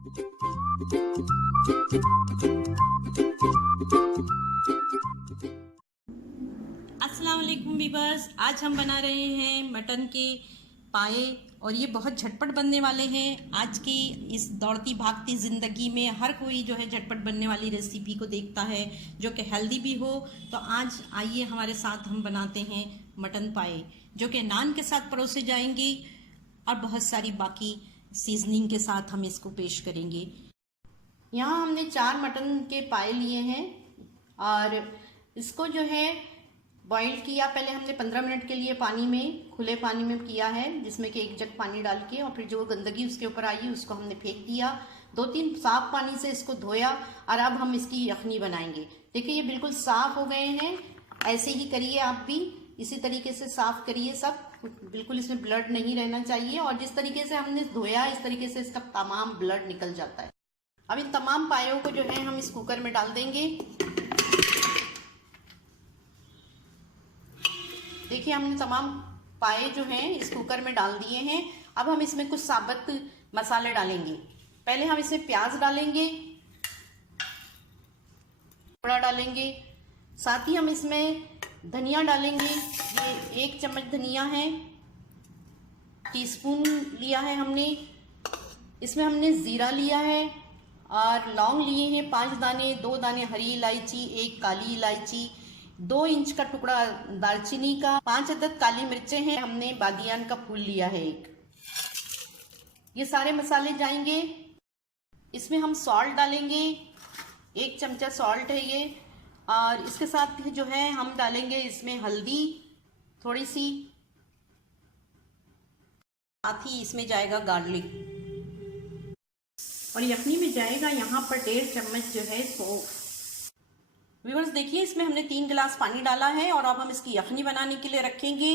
अस्सलाम वालेकुम वीवर्स, आज हम बना रहे हैं मटन के पाए और ये बहुत झटपट बनने वाले हैं। आज की इस दौड़ती भागती ज़िंदगी में हर कोई जो है झटपट बनने वाली रेसिपी को देखता है जो कि हेल्दी भी हो। तो आज आइए हमारे साथ हम बनाते हैं मटन पाए जो कि नान के साथ परोसे जाएंगे और बहुत सारी बाकी सीजनिंग के साथ हम इसको पेश करेंगे। यहाँ हमने 4 मटन के पाए लिए हैं और इसको जो है बॉईल किया। पहले हमने 15 मिनट के लिए पानी में, खुले पानी में किया है, जिसमें कि 1 जग पानी डाल के, और फिर जो गंदगी उसके ऊपर आई उसको हमने फेंक दिया। 2-3 साफ पानी से इसको धोया और अब हम इसकी यखनी बनाएंगे। देखिए ये बिल्कुल साफ हो गए हैं। ऐसे ही करिए आप भी, इसी तरीके से साफ करिए सब, बिल्कुल इसमें ब्लड नहीं रहना चाहिए। और जिस तरीके से हमने धोया इस तरीके से इसका तमाम ब्लड निकल जाता है। अब इन तमाम पायों को जो है हम इस कुकर में डाल देंगे। देखिए हमने तमाम पाए जो हैं इस कुकर में डाल दिए हैं। अब हम इसमें कुछ साबुत मसाले डालेंगे। पहले हम इसमें प्याज डालेंगे, थोड़ा डालेंगे, साथ ही हम इसमें धनिया डालेंगे। ये 1 चम्मच धनिया है, टीस्पून लिया है हमने। इसमें हमने ज़ीरा लिया है और लौंग लिए हैं 5 दाने, 2 दाने हरी इलायची, 1 काली इलायची, 2 इंच का टुकड़ा दालचीनी का, 5 अदद काली मिर्चें हैं, हमने बादियान का फूल लिया है 1। ये सारे मसाले जाएंगे। इसमें हम सॉल्ट डालेंगे, 1 चमचा सॉल्ट है ये। और इसके साथ जो है हम डालेंगे इसमें हल्दी थोड़ी सी, साथ ही इसमें जाएगा गार्लिक, और यखनी में जाएगा यहाँ पर 1.5 चम्मच जो है सौंफ। व्यूअर्स देखिए इसमें हमने 3 गिलास पानी डाला है और अब हम इसकी यखनी बनाने के लिए रखेंगे।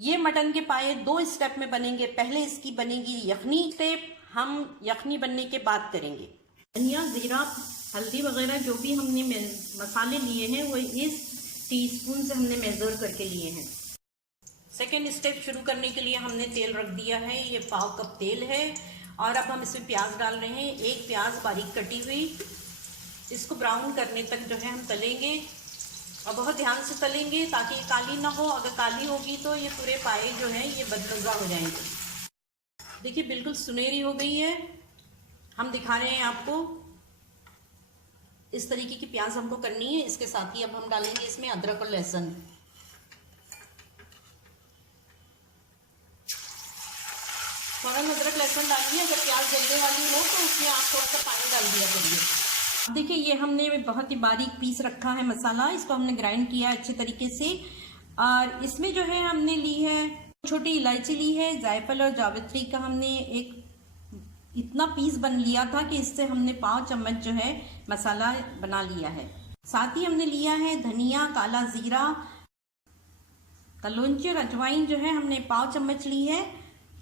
ये मटन के पाए 2 स्टेप में बनेंगे। पहले इसकी बनेगी यखनी स्टेप, हम यखनी बनने के बाद करेंगे। धनिया, जीरा, हल्दी वगैरह जो भी हमने मसाले लिए हैं वो इस टीस्पून से हमने मेजर करके लिए हैं। सेकेंड स्टेप शुरू करने के लिए हमने तेल रख दिया है। ये 1/2 कप तेल है और अब हम इसमें प्याज डाल रहे हैं। 1 प्याज बारीक कटी हुई, इसको ब्राउन करने तक जो है हम तलेंगे और बहुत ध्यान से तलेंगे ताकि ये काली ना हो। अगर काली होगी तो ये पूरे पाए जो है ये बदमज़ा हो जाएंगे। देखिए बिल्कुल सुनहरी हो गई है। हम दिखा रहे हैं आपको, इस तरीके की प्याज हमको करनी है। इसके साथ ही अब हम डालेंगे इसमें अदरक और लहसुन। फौरन अदरक लहसुन डालिए। अगर प्याज जलने वाली हो तो उसमें आप थोड़ा सा पानी डाल दिया करिए। देखिए ये हमने बहुत ही बारीक पीस रखा है मसाला, इसको हमने ग्राइंड किया अच्छे तरीके से। और इसमें जो है हमने ली है छोटी इलायची ली है, जायफल और जावित्री का हमने एक इतना पीस बन लिया था कि इससे हमने 5 चम्मच जो है मसाला बना लिया है। साथ ही हमने लिया है धनिया, काला जीरा, कलौंजी और अजवाइन जो है हमने 1/2 चम्मच ली है।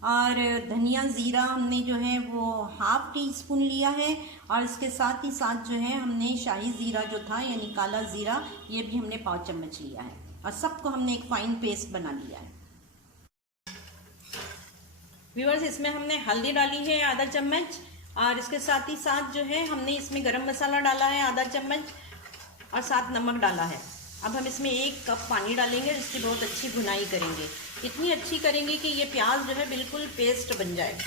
और धनिया जीरा हमने जो है वो 1/2 टीस्पून लिया है। और इसके साथ ही साथ जो है हमने शाही ज़ीरा जो था यानी काला ज़ीरा, ये भी हमने 5 चम्मच लिया है। और सबको हमने एक फाइन पेस्ट बना लिया है। व्यूअर्स इसमें हमने हल्दी डाली है आधा चम्मच, और इसके साथ ही साथ जो है हमने इसमें गरम मसाला डाला है आधा चम्मच और साथ नमक डाला है। अब हम इसमें 1 कप पानी डालेंगे, जिसकी बहुत अच्छी भुनाई करेंगे। इतनी अच्छी करेंगे कि ये प्याज जो है बिल्कुल पेस्ट बन जाए।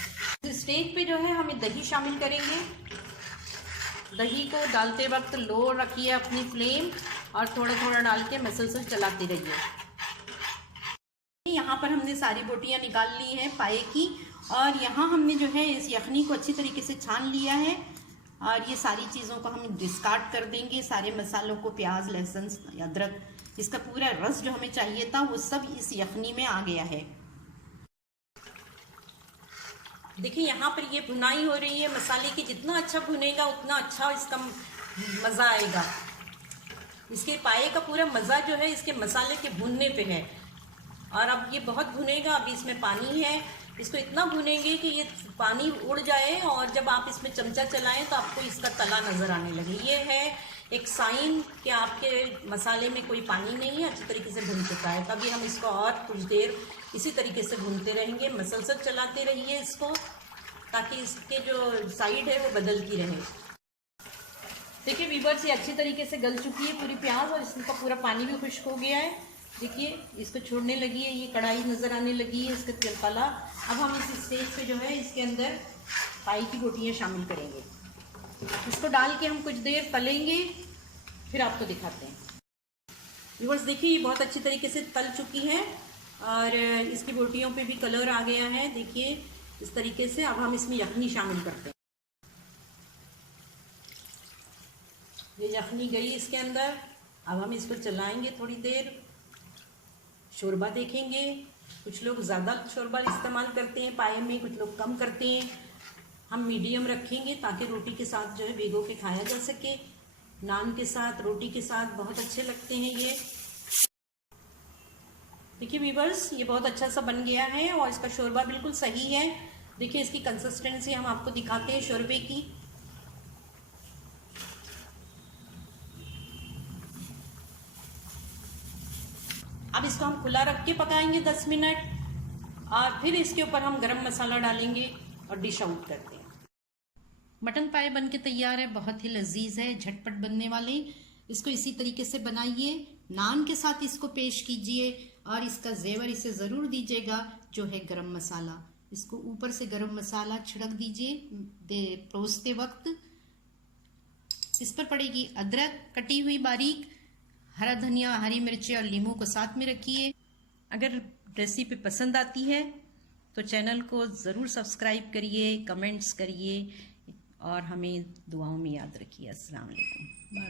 इस स्टेज पे जो है हमें दही शामिल करेंगे। दही को डालते वक्त लो रखिए अपनी फ्लेम और थोड़ा थोड़ा डाल के मसलसल चलाते रहिए। यहाँ पर हमने सारी बोटियाँ निकाल ली हैं पाए की, और यहाँ हमने जो है इस यखनी को अच्छी तरीके से छान लिया है। और ये सारी चीज़ों को हम डिस्कार्ड कर देंगे, सारे मसालों को, प्याज, लहसुन, अदरक, इसका पूरा रस जो हमें चाहिए था वो सब इस यखनी में आ गया है। देखिए यहाँ पर ये भुनाई हो रही है मसाले की। जितना अच्छा भुनेगा उतना अच्छा इसका मज़ा आएगा। इसके पाए का पूरा मज़ा जो है इसके मसाले के भुनने पे है। और अब ये बहुत भुनेगा। अभी इसमें पानी है, इसको इतना भुनेंगे कि ये पानी उड़ जाए और जब आप इसमें चमचा चलाएं तो आपको इसका तला नज़र आने लगे। ये है एक साइन कि आपके मसाले में कोई पानी नहीं है, अच्छी तरीके से भुन चुका है। तभी हम इसको और कुछ देर इसी तरीके से भूनते रहेंगे, मसलसल चलाते रहिए इसको ताकि इसके जो साइड है वो बदलती रहे। देखिए वीवर्स, ये अच्छी तरीके से गल चुकी है पूरी प्याज और इसका पूरा पानी भी खुश्क हो गया है। देखिए इसको छोड़ने लगी है, ये कढ़ाई नज़र आने लगी है, इसका तिलपाला। अब हम इस स्टेज पे जो है इसके अंदर पाई की बोटियाँ शामिल करेंगे। इसको डाल के हम कुछ देर तलेंगे, फिर आपको दिखाते हैं। व्यूअर्स देखिए, ये बहुत अच्छी तरीके से तल चुकी है और इसकी बोटियों पे भी कलर आ गया है। देखिए इस तरीके से। अब हम इसमें यखनी शामिल करते हैं। ये यखनी गई इसके अंदर। अब हम इसको चलाएंगे थोड़ी देर। शोरबा देखेंगे, कुछ लोग ज़्यादा शोरबा इस्तेमाल करते हैं पाए में, कुछ लोग कम करते हैं। हम मीडियम रखेंगे ताकि रोटी के साथ जो है भिगो के खाया जा सके। नान के साथ, रोटी के साथ बहुत अच्छे लगते हैं ये। देखिए वीवर्स, ये बहुत अच्छा सा बन गया है और इसका शोरबा बिल्कुल सही है। देखिए इसकी कंसिस्टेंसी हम आपको दिखाते हैं शोरबे की। अब इसको हम खुला रख के पकाएंगे 10 मिनट और फिर इसके ऊपर हम गरम मसाला डालेंगे और डिश आउट करते हैं। मटन पाए बन के तैयार है। बहुत ही लजीज है, झटपट बनने वाले। इसको इसी तरीके से बनाइए, नान के साथ इसको पेश कीजिए और इसका जेवर इसे ज़रूर दीजिएगा जो है गरम मसाला। इसको ऊपर से गरम मसाला छिड़क दीजिए परोसते वक्त। इस पर पड़ेगी अदरक कटी हुई बारीक, हरा धनिया, हरी मिर्ची और लीमू को साथ में रखिए। अगर रेसिपी पसंद आती है तो चैनल को ज़रूर सब्सक्राइब करिए, कमेंट्स करिए और हमें दुआओं में याद रखिए। अस्सलाम वालेकुम।